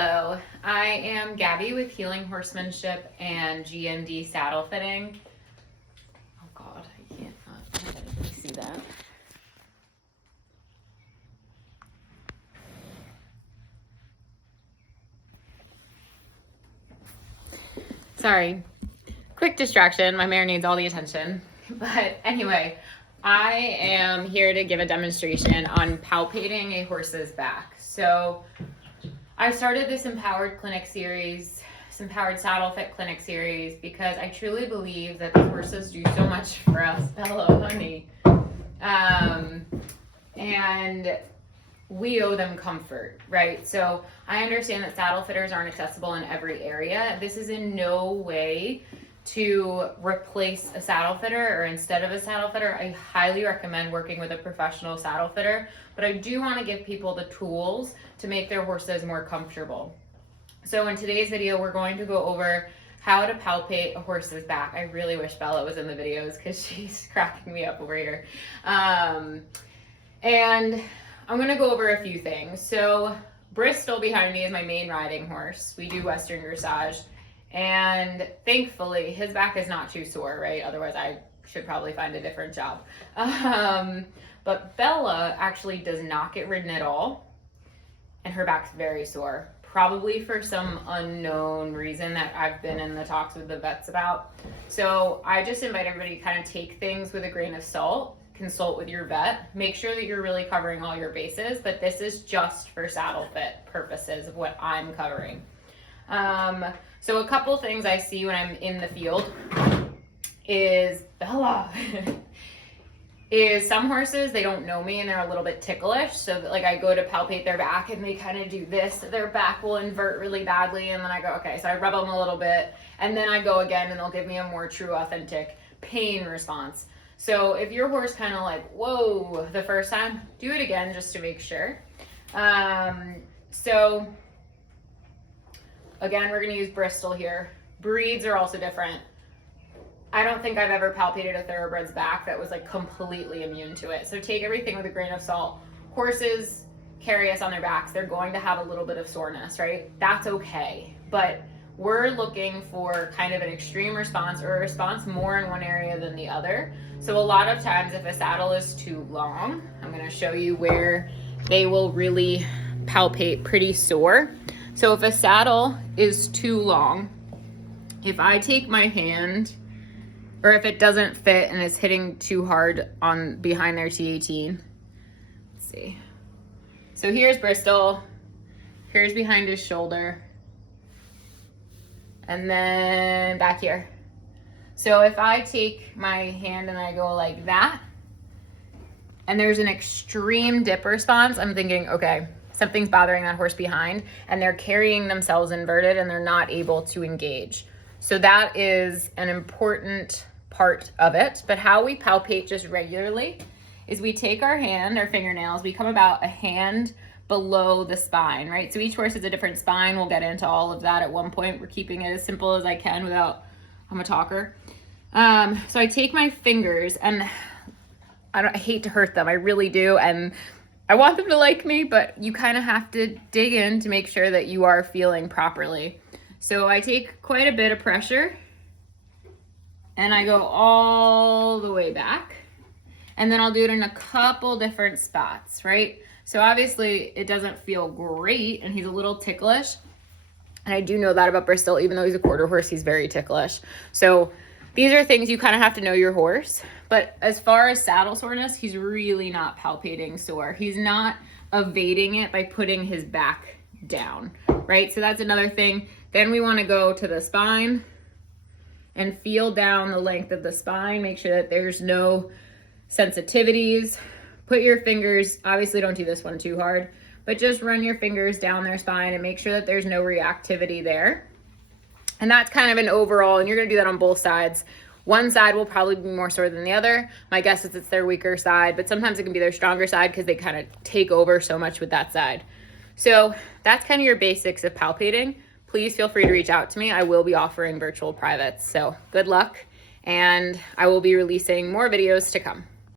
Hello, I am Gabby with Healing Horsemanship and GMD Saddle Fitting. Oh God, I can't let anybody see that. Sorry, quick distraction. My mare needs all the attention. But anyway, I am here to give a demonstration on palpating a horse's back. So I started this Empowered Clinic series, this Empowered Saddle Fit Clinic series, because I truly believe that the horses do so much for us, Bella, honey. And we owe them comfort, right? So I understand that saddle fitters aren't accessible in every area. This is in no way to replace a saddle fitter or instead of a saddle fitter. I highly recommend working with a professional saddle fitter, but I do want to give people the tools to make their horses more comfortable. So in today's video, we're going to go over how to palpate a horse's back. I really wish Bella was in the videos because she's cracking me up over here. And I'm going to go over a few things. So Bristol behind me is my main riding horse. We do Western dressage. And thankfully, his back is not too sore, right? Otherwise, I should probably find a different job. But Bella actually does not get ridden at all. And her back's very sore, probably for some unknown reason that I've been in the talks with the vets about. So I just invite everybody to kind of take things with a grain of salt, consult with your vet, make sure that you're really covering all your bases, but this is just for saddle fit purposes of what I'm covering. So a couple things I see when I'm in the field is Bella. Is some horses, they don't know me and they're a little bit ticklish. So that, like, I go to palpate their back and they kind of do this. Their back will invert really badly. And then I go, okay, so I rub them a little bit. And then I go again and they'll give me a more true, authentic pain response. So if your horse kind of like, whoa, the first time, do it again just to make sure. So again, we're going to use Bristol here. Breeds are also different. I don't think I've ever palpated a thoroughbred's back that was like completely immune to it. So take everything with a grain of salt. Horses carry us on their backs. They're going to have a little bit of soreness, right? That's okay. But we're looking for kind of an extreme response or a response more in one area than the other. So a lot of times if a saddle is too long, I'm going to show you where they will really palpate pretty sore. So if a saddle is too long, if I take my hand, or if it doesn't fit and it's hitting too hard on behind their T18, let's see. So here's Bristol, here's behind his shoulder, and then back here. So if I take my hand and I go like that, and there's an extreme dip response, I'm thinking, okay, something's bothering that horse behind, and they're carrying themselves inverted and they're not able to engage. So that is an important part of it. But how we palpate just regularly is we take our hand, our fingernails, we come about a hand below the spine, right? So each horse has a different spine. We'll get into all of that at one point. We're keeping it as simple as I can without, I'm a talker. So I take my fingers, and I hate to hurt them. I really do. And I want them to like me, but you kind of have to dig in to make sure that you are feeling properly. So I take quite a bit of pressure and I go all the way back, and then I'll do it in a couple different spots, right? So obviously it doesn't feel great and he's a little ticklish. And I do know that about Bristol, even though he's a quarter horse, he's very ticklish. So these are things you kind of have to know your horse. But as far as saddle soreness, he's really not palpating sore. He's not evading it by putting his back down, right? So that's another thing. Then we want to go to the spine and feel down the length of the spine. Make sure that there's no sensitivities. Put your fingers, obviously don't do this one too hard, but just run your fingers down their spine and make sure that there's no reactivity there. And that's kind of an overall, and you're going to do that on both sides. One side will probably be more sore than the other. My guess is it's their weaker side, but sometimes it can be their stronger side because they kind of take over so much with that side. So that's kind of your basics of palpating. Please feel free to reach out to me. I will be offering virtual privates. So good luck, and I will be releasing more videos to come.